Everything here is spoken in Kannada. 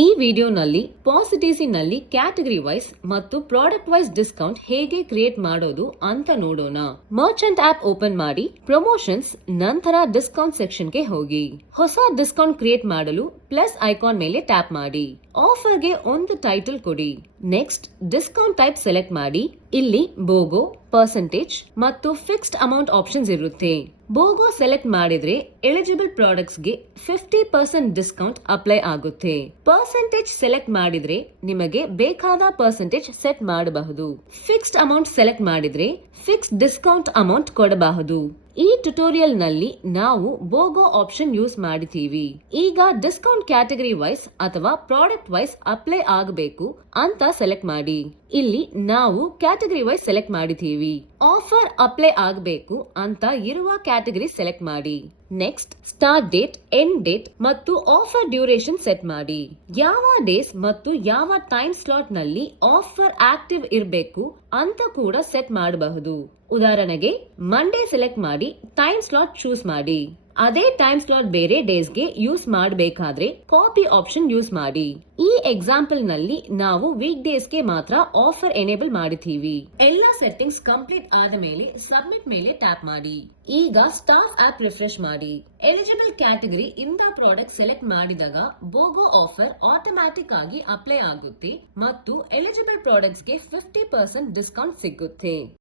ಈ ವಿಡಿಯೋನಲ್ಲಿ ಪಾಸಿಟಿವ್ಸ್ನಲ್ಲಿ ಕ್ಯಾಟಗರಿ ವೈಸ್ ಮತ್ತು ಪ್ರಾಡಕ್ಟ್ ವೈಸ್ ಡಿಸ್ಕೌಂಟ್ ಹೇಗೆ ಕ್ರಿಯೇಟ್ ಮಾಡೋದು ಅಂತ ನೋಡೋಣ. ಮರ್ಚೆಂಟ್ ಆಪ್ ಓಪನ್ ಮಾಡಿ, ಪ್ರಮೋಷನ್ಸ್ ನಂತರ ಡಿಸ್ಕೌಂಟ್ ಸೆಕ್ಷನ್ಗೆ ಹೋಗಿ. ಹೊಸ ಡಿಸ್ಕೌಂಟ್ ಕ್ರಿಯೇಟ್ ಮಾಡಲು ಪ್ಲಸ್ ಐಕಾನ್ ಮೇಲೆ ಟ್ಯಾಪ್ ಮಾಡಿ. ಆಫರ್ಗೆ ಒಂದು ಟೈಟಲ್ ಕೊಡಿ. ನೆಕ್ಸ್ಟ್ ಡಿಸ್ಕೌಂಟ್ ಟೈಪ್ ಸೆಲೆಕ್ಟ್ ಮಾಡಿ. ಇಲ್ಲಿ ಬೋಗೋ, ಪರ್ಸೆಂಟೇಜ್ ಮತ್ತು ಫಿಕ್ಸ್ಡ್ ಅಮೌಂಟ್ ಆಪ್ಷನ್ಸ್ ಇರುತ್ತೆ. ಬೋಗೋ ಸೆಲೆಕ್ಟ್ ಮಾಡಿದ್ರೆ ಎಲಿಜಿಬಲ್ ಪ್ರಾಡಕ್ಟ್ಸ್ ಗೆ 50% ಡಿಸ್ಕೌಂಟ್ ಅಪ್ಲೈ ಆಗುತ್ತೆ. ಪರ್ಸೆಂಟೇಜ್ ಸೆಲೆಕ್ಟ್ ಮಾಡಿದ್ರೆ ನಿಮಗೆ ಬೇಕಾದ ಪರ್ಸೆಂಟೇಜ್ ಸೆಟ್ ಮಾಡಬಹುದು. ಫಿಕ್ಸ್ಡ್ ಅಮೌಂಟ್ ಸೆಲೆಕ್ಟ್ ಮಾಡಿದ್ರೆ ಫಿಕ್ಸ್ಡ್ ಡಿಸ್ಕೌಂಟ್ ಅಮೌಂಟ್ ಕೊಡಬಹುದು. ಈ ಟ್ಯುಟೋರಿಯಲ್ ನಲ್ಲಿ ನಾವು ಬೋಗೋ ಆಪ್ಷನ್ ಯೂಸ್ ಮಾಡಿತೀವಿ. ಈಗ ಡಿಸ್ಕೌಂಟ್ ಕ್ಯಾಟಗರಿ ವೈಸ್ ಅಥವಾ ಪ್ರಾಡಕ್ಟ್ ವೈಸ್ ಅಪ್ಲೈ ಆಗಬೇಕು ಅಂತ ಸೆಲೆಕ್ಟ್ ಮಾಡಿ. ಇಲ್ಲಿ ನಾವು ಕ್ಯಾಟಗರಿ ವೈಸ್ ಸೆಲೆಕ್ಟ್ ಮಾಡಿದೀವಿ. ಆಫರ್ ಅಪ್ಲೈ ಆಗಬೇಕು ಅಂತ ಇರುವ ಕ್ಯಾಟಗರಿ ಸೆಲೆಕ್ಟ್ ಮಾಡಿ. Next start date, end date ಮತ್ತು ಆಫರ್ ಡ್ಯೂರೇಷನ್ ಸೆಟ್ ಮಾಡಿ. ಯಾವ ಡೇಸ್ ಮತ್ತು ಯಾವ ಟೈಮ್ ಸ್ಲಾಟ್ ನಲ್ಲಿ ಆಫರ್ ಆಕ್ಟಿವ್ ಇರಬೇಕು ಅಂತ ಕೂಡ ಸೆಟ್ ಮಾಡಬಹುದು. ಉದಾಹರಣೆಗೆ ಮಂಡೇ ಸೆಲೆಕ್ಟ್ ಮಾಡಿ ಟೈಮ್ ಸ್ಲಾಟ್ ಚೂಸ್ ಮಾಡಿ. ಅದೇ ಟೈಮ್ ಸ್ಲಾಟ್ ಬೇರೆ ಡೇಸ್ಗೆ ಯೂಸ್ ಮಾಡಬೇಕಾದ್ರೆ ಕಾಪಿ ಆಪ್ಷನ್ ಯೂಸ್ ಮಾಡಿ. ಈ ಎಕ್ಸಾಂಪಲ್ ನಲ್ಲಿ ನಾವು ವೀಕ್ ಡೇಸ್ಗೆ ಮಾತ್ರ ಆಫರ್ ಎನೇಬಲ್ ಮಾಡಿದೀವಿ. ಎಲ್ಲ ಸೆಟ್ಟಿಂಗ್ಸ್ ಕಂಪ್ಲೀಟ್ ಆದ ಮೇಲೆ ಸಬ್ಮಿಟ್ ಮೇಲೆ ಟ್ಯಾಪ್ ಮಾಡಿ. ಈಗ ಸ್ಟಾಫ್ ಆಪ್ ರಿಫ್ರೆಶ್ ಮಾಡಿ. ಎಲಿಜಿಬಲ್ ಕ್ಯಾಟಗರಿ ಇಂದ ಪ್ರಾಡಕ್ಟ್ ಸೆಲೆಕ್ಟ್ ಮಾಡಿದಾಗ ಬೋಗೋ ಆಫರ್ ಆಟೋಮ್ಯಾಟಿಕ್ ಆಗಿ ಅಪ್ಲೈ ಆಗುತ್ತೆ ಮತ್ತು ಎಲಿಜಿಬಲ್ ಪ್ರಾಡಕ್ಟ್ಸ್ ಗೆ 50% ಡಿಸ್ಕೌಂಟ್ ಸಿಗುತ್ತೆ.